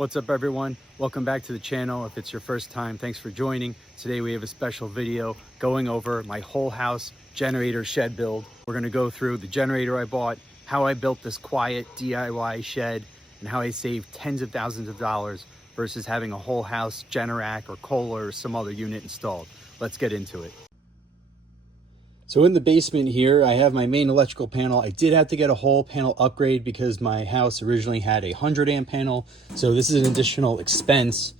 What's up everyone? Welcome back to the channel. If it's your first time, thanks for joining. Today we have a special video going over my whole house generator shed build. We're gonna go through the generator I bought, how I built this quiet DIY shed, and how I saved tens of thousands of dollars versus having a whole house Generac or Kohler or some other unit installed. Let's get into it. So in the basement here, I have my main electrical panel. I did have to get a whole panel upgrade because my house originally had a 100 amp panel. So this is an additional expense.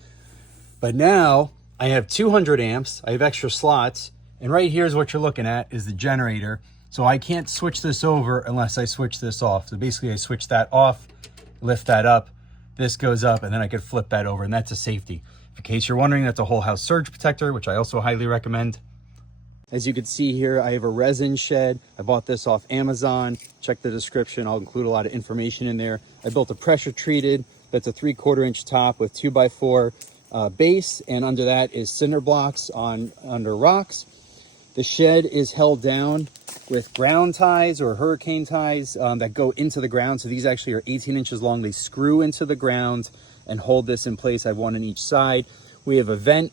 But now I have 200 amps, I have extra slots, and right here is what you're looking at is the generator. So I can't switch this over unless I switch this off. So basically I switch that off, lift that up, this goes up, and then I could flip that over, and that's a safety. In case you're wondering, that's a whole house surge protector, which I also highly recommend. As you can see here, I have a resin shed. I bought this off Amazon. Check the description. I'll include a lot of information in there. I built a pressure treated, that's a 3/4 inch top with 2x4 base, and under that is cinder blocks under rocks. The shed is held down with ground ties or hurricane ties that go into the ground. So these actually are 18 inches long. They screw into the ground and hold this in place. I have one on each side. We have a vent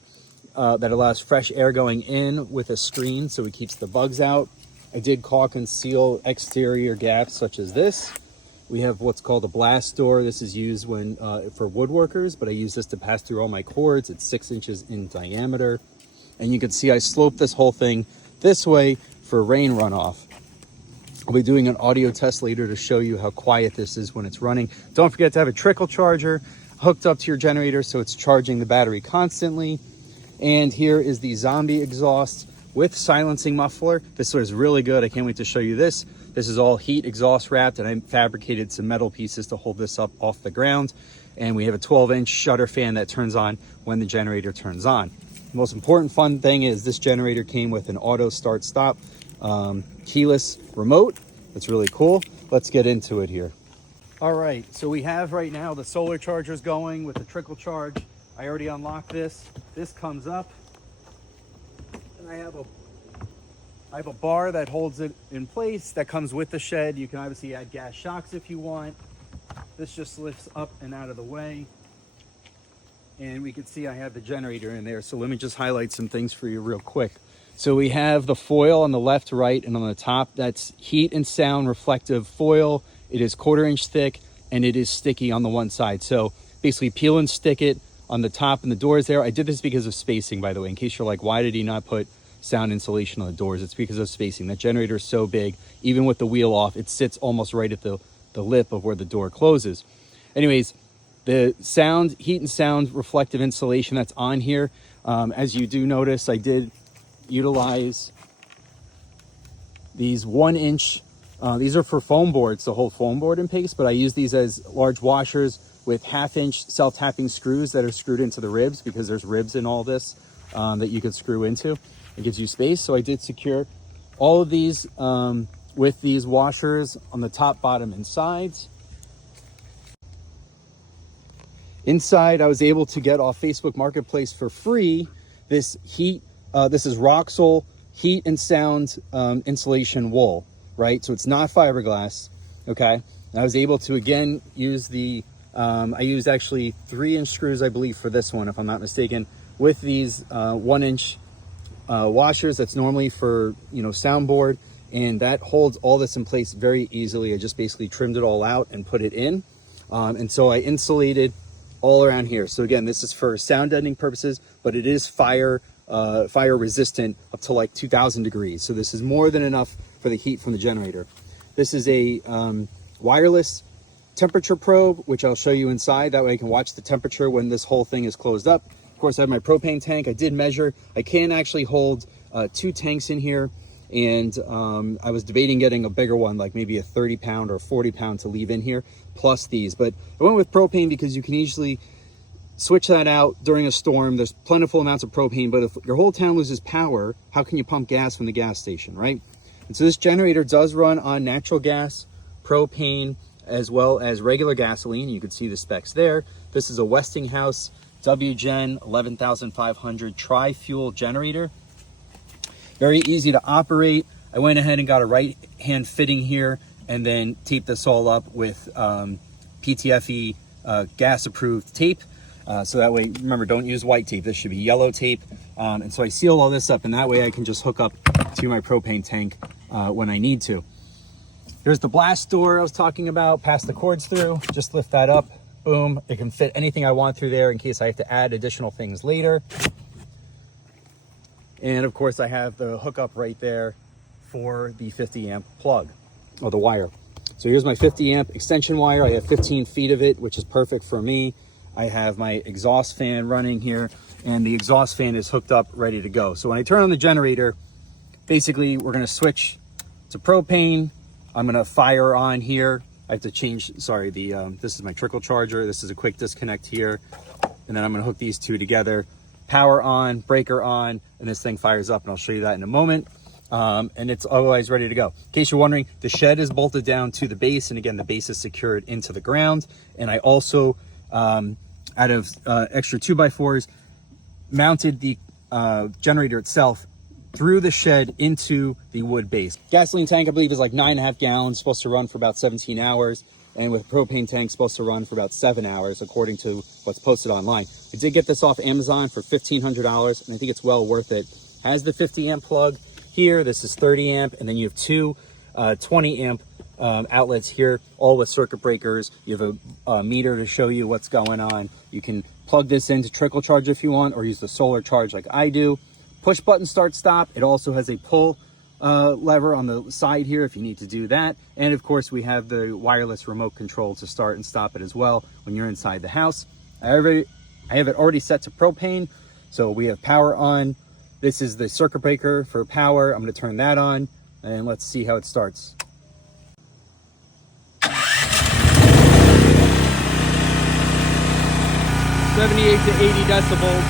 that allows fresh air going in with a screen so it keeps the bugs out. I did caulk and seal exterior gaps such as this. We have what's called a blast door. This is used when for woodworkers, but I use this to pass through all my cords. It's 6 inches in diameter. And you can see I sloped this whole thing this way for rain runoff. I'll be doing an audio test later to show you how quiet this is when it's running. Don't forget to have a trickle charger hooked up to your generator so it's charging the battery constantly. And here is the zombie exhaust with silencing muffler. This is really good. I can't wait to show you this. This is all heat exhaust wrapped, and I fabricated some metal pieces to hold this up off the ground. And we have a 12-inch shutter fan that turns on when the generator turns on. The most important fun thing is this generator came with an auto start stop keyless remote. That's really cool. Let's get into it here. All right, so we have right now the solar chargers going with the trickle charge. I already unlocked this. This comes up, and I have a bar that holds it in place that comes with the shed. You can obviously add gas shocks if you want. This just lifts up and out of the way. And we can see I have the generator in there. So let me just highlight some things for you real quick. So we have the foil on the left, right, and on the top. That's heat and sound reflective foil. It is 1/4 inch thick, and it is sticky on the one side. So basically peel and stick it on the top and the doors there. I did this because of spacing, by the way, in case you're like, why did he not put sound insulation on the doors? It's because of spacing. That generator is so big, even with the wheel off, it sits almost right at the lip of where the door closes. Anyways, the sound, heat and sound reflective insulation that's on here, as you do notice, I did utilize these 1-inch, these are for foam boards to hold foam board in place, but I use these as large washers with 1/2-inch self-tapping screws that are screwed into the ribs, because there's ribs in all this that you could screw into. It gives you space. So I did secure all of these with these washers on the top, bottom, and sides. Inside, I was able to get off Facebook Marketplace for free this heat, this is Roxul heat and sound insulation wool, right? So it's not fiberglass, okay? And I was able to, again, use the I used actually 3-inch screws, I believe, for this one, if I'm not mistaken, with these 1-inch washers. That's normally for, soundboard, and that holds all this in place very easily. I just basically trimmed it all out and put it in. And so I insulated all around here. So again, this is for sound deadening purposes, but it is fire resistant up to like 2000 degrees. So this is more than enough for the heat from the generator. This is a wireless temperature probe, which I'll show you inside. That way I can watch the temperature when this whole thing is closed up. Of course, I have my propane tank. I did measure. I can actually hold 2 tanks in here, and I was debating getting a bigger one, like maybe a 30-pound or 40-pound to leave in here, plus these. But I went with propane because you can easily switch that out during a storm. There's plentiful amounts of propane, but if your whole town loses power, how can you pump gas from the gas station, right? And so this generator does run on natural gas, propane, as well as regular gasoline. You can see the specs there. This is a Westinghouse WGen 11500 tri-fuel generator. Very easy to operate. I went ahead and got a right hand fitting here, and then taped this all up with PTFE gas approved tape. So that way, remember, don't use white tape. This should be yellow tape. And so I seal all this up, and that way I can just hook up to my propane tank when I need to. Here's the blast door I was talking about. Pass the cords through, just lift that up, boom. It can fit anything I want through there in case I have to add additional things later. And of course I have the hookup right there for the 50 amp plug, or the wire. So here's my 50 amp extension wire. I have 15 feet of it, which is perfect for me. I have my exhaust fan running here, and the exhaust fan is hooked up, ready to go. So when I turn on the generator, basically we're gonna switch to propane. I'm gonna fire on here. I have to change, sorry, this is my trickle charger. This is a quick disconnect here. And then I'm gonna hook these two together. Power on, breaker on, and this thing fires up, and I'll show you that in a moment. And it's otherwise ready to go. In case you're wondering, the shed is bolted down to the base, and again, the base is secured into the ground. And I also, out of extra 2x4s, mounted the generator itself through the shed into the wood base. Gasoline tank, I believe, is like 9.5 gallons, supposed to run for about 17 hours. And with propane tank, supposed to run for about 7 hours, according to what's posted online. I did get this off Amazon for $1,500, and I think it's well worth it. Has the 50 amp plug here. This is 30 amp, and then you have two 20 amp outlets here, all with circuit breakers. You have a meter to show you what's going on. You can plug this into trickle charge if you want, or use the solar charge like I do. Push button start stop. It also has a pull lever on the side here if you need to do that. And of course we have the wireless remote control to start and stop it as well when you're inside the house. I have it already set to propane, so we have power on. This is the circuit breaker for power. I'm going to turn that on, and let's see how it starts. $78 to 80 decibels.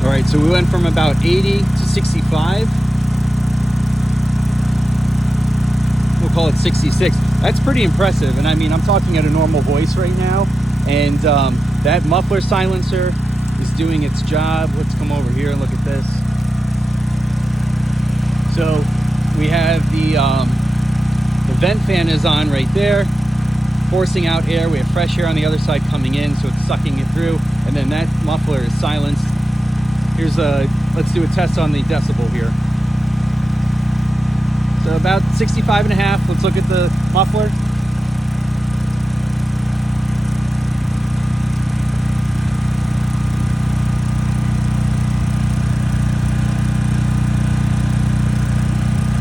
All right, so we went from about 80 to 65. We'll call it 66. That's pretty impressive. And I mean, I'm talking at a normal voice right now, and that muffler silencer is doing its job. Let's come over here and look at this. So we have the vent fan is on right there, forcing out air. We have fresh air on the other side coming in, so it's sucking it through. And then that muffler is silenced. Here's let's do a test on the decibel here. So about 65.5. Let's look at the muffler.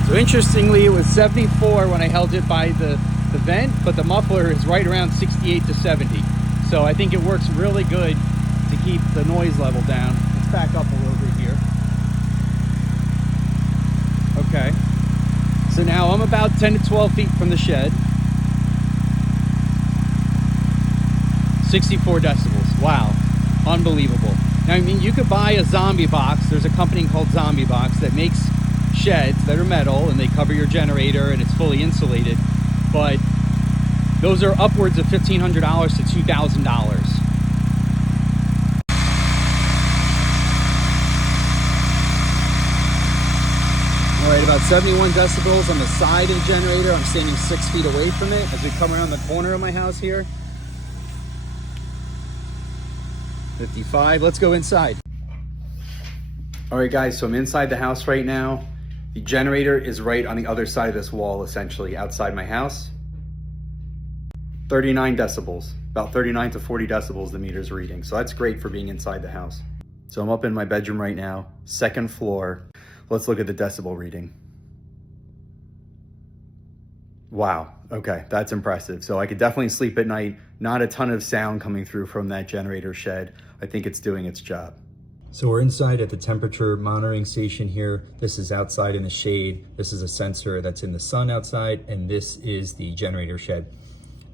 So interestingly, it was 74 when I held it by the vent, but the muffler is right around 68 to 70. So I think it works really good to keep the noise level down. Let's back up a little bit here. Okay. So now I'm about 10 to 12 feet from the shed. 64 decibels. Wow. Unbelievable. Now, I mean, you could buy a zombie box. There's a company called Zombie Box that makes sheds that are metal, and they cover your generator, and it's fully insulated. But those are upwards of $1,500 to $2,000. All right, about 71 decibels on the side of the generator. I'm standing 6 feet away from it as we come around the corner of my house here. 55. Let's go inside. All right, guys, so I'm inside the house right now. The generator is right on the other side of this wall, essentially, outside my house. 39 decibels, about 39 to 40 decibels the meter's reading. So that's great for being inside the house. So I'm up in my bedroom right now, second floor. Let's look at the decibel reading. Wow, okay, that's impressive. So I could definitely sleep at night. Not a ton of sound coming through from that generator shed. I think it's doing its job. So we're inside at the temperature monitoring station here. This is outside in the shade. This is a sensor that's in the sun outside, and this is the generator shed.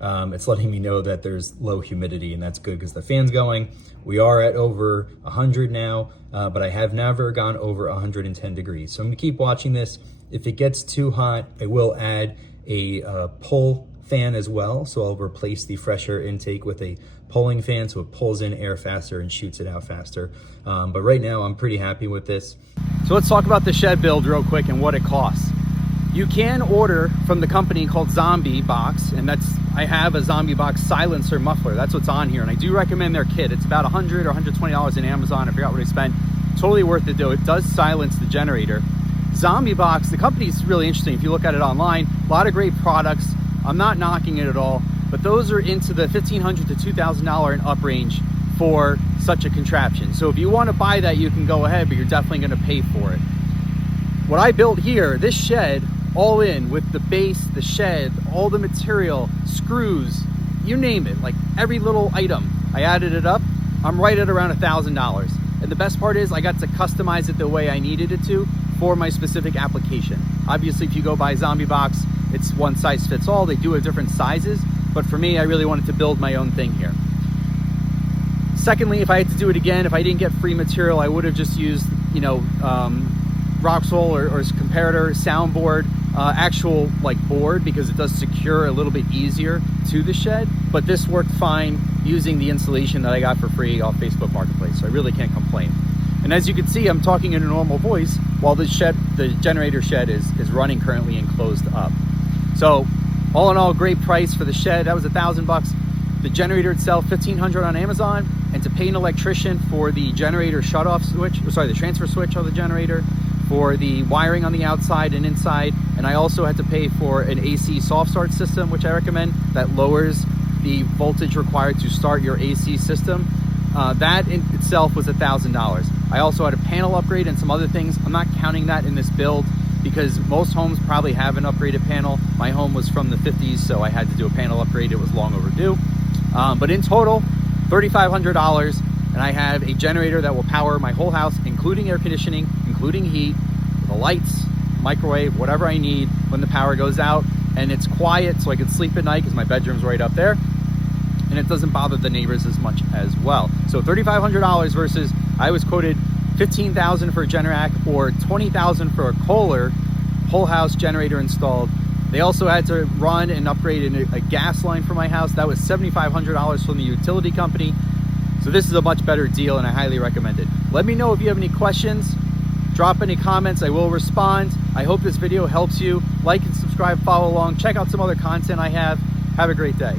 It's letting me know that there's low humidity, and that's good because the fan's going. We are at over 100 now, but I have never gone over 110 degrees. So I'm gonna keep watching this. If it gets too hot, I will add a pull fan as well. So I'll replace the fresh air intake with a pulling fan so it pulls in air faster and shoots it out faster. But right now I'm pretty happy with this. So let's talk about the shed build real quick and what it costs. You can order from the company called Zombie Box, and I have a Zombie Box silencer muffler. That's what's on here, and I do recommend their kit. It's about $100 or $120 in Amazon. I forgot what I spent. Totally worth it though. It does silence the generator. Zombie Box, the company is really interesting. If you look at it online, a lot of great products. I'm not knocking it at all, but those are into the $1,500 to $2,000 and up range for such a contraption. So if you want to buy that, you can go ahead, but you're definitely going to pay for it. What I built here, this shed, all in with the base, the shed, all the material, screws, you name it, like every little item, I added it up. I'm right at around $1,000. And the best part is I got to customize it the way I needed it to for my specific application. Obviously, if you go buy Zombie Box, it's one size fits all. They do have different sizes, but for me, I really wanted to build my own thing here. Secondly, if I had to do it again, if I didn't get free material, I would have just used, Roxul or comparator, soundboard, actual like board, because it does secure a little bit easier to the shed. But this worked fine using the installation that I got for free off Facebook Marketplace, so I really can't complain. And as you can see, I'm talking in a normal voice while the generator shed is running currently and closed up. So all in all, great price for the shed. That was $1,000. The generator itself, $1,500 on Amazon. And to pay an electrician for the generator shutoff switch, the transfer switch on the generator, for the wiring on the outside and inside, and I also had to pay for an AC soft start system, which I recommend, that lowers the voltage required to start your AC system. That in itself was $1,000. I also had a panel upgrade and some other things. I'm not counting that in this build because most homes probably have an upgraded panel. My home was from the 50s, so I had to do a panel upgrade. It was long overdue. But in total, $3,500, and I have a generator that will power my whole house, including air conditioning, including heat, the lights, microwave, whatever I need when the power goes out. And it's quiet, so I can sleep at night because my bedroom's right up there. And it doesn't bother the neighbors as much as well. So $3,500 versus I was quoted $15,000 for a Generac or $20,000 for a Kohler whole house generator installed. They also had to run and upgrade a gas line for my house. That was $7,500 from the utility company. So this is a much better deal and I highly recommend it. Let me know if you have any questions. Drop any comments, I will respond. I hope this video helps you. Like and subscribe, follow along, check out some other content I have. Have a great day.